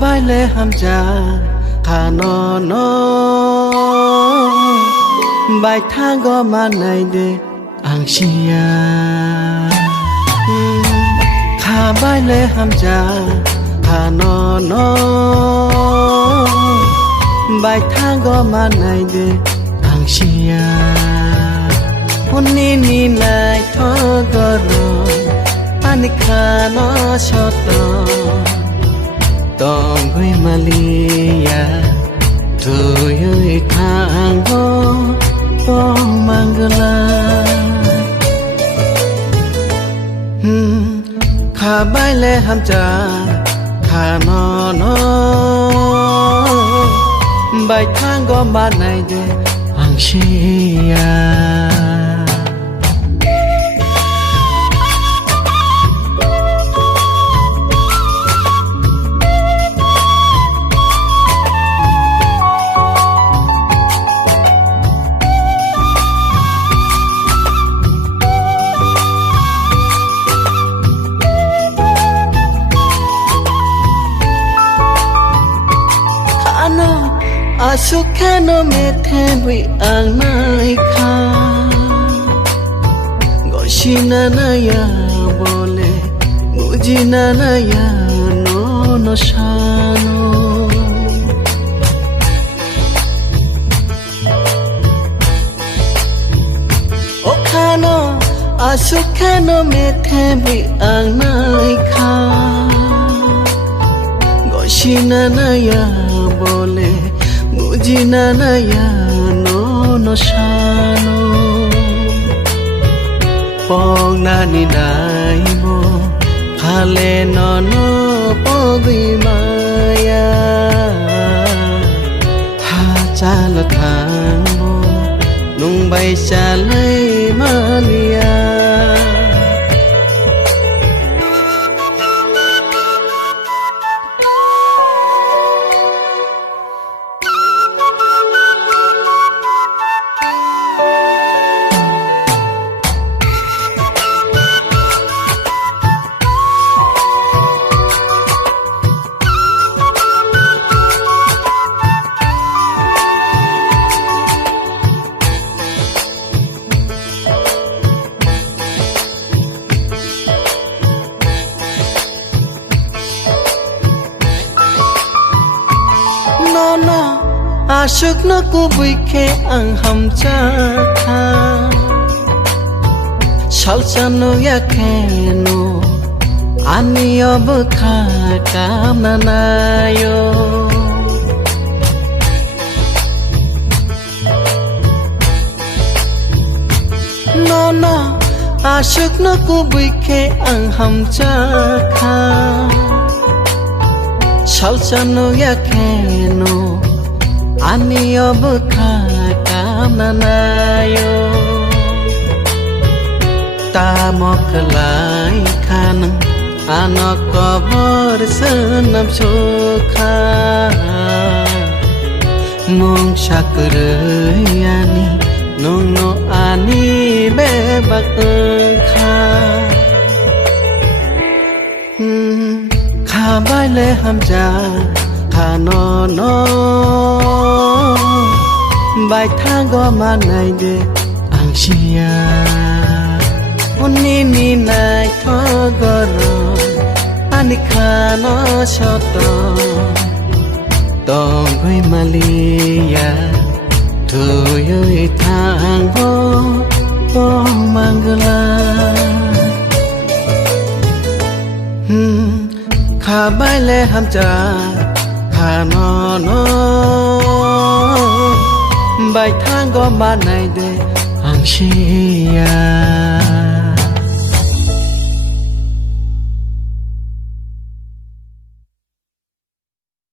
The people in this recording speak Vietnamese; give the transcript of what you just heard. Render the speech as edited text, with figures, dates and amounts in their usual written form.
bài lệ ham cha khả nó bài thang go mà này để ang chia khả bài lệ ham cha khả nó bài thang go mà này để ang chia hôn ni lại thơ go rồi anh khả nó cho tông với Malia thôi ơi thang ho bong mangala khả bài lệ ham cha khả nó bài thang go mà này để ang chia Asuk kano me themui ang nai kha goshina na ya bole mujina na ya no shano o kano asuk kano me themui ang nai kha goshina na ya bole Mujina na ya no shano Pong na ni nai mo Hale no pogi maya Ha cha la thang mo Nung bay cha lay malia Asuk no ku buike ang ham cha kha Salsa no ya keno Ani ob kha kam na yo No Asuk no ku buike ang ham cha kha Salsa no ya keno Ani ob kha kam na yo ta mok lai khan anok bor sanam chokha mong shakr yani no ani be bak kha kha bai le ham cha kha no bài thang go mà này để ang chia hôn ni lại thơ go rồi anh khả nó cho tông với Malia thôi ơi thang ho bong mangala khả bài lệ ham cha khả nó bài thang go mà này để ang chia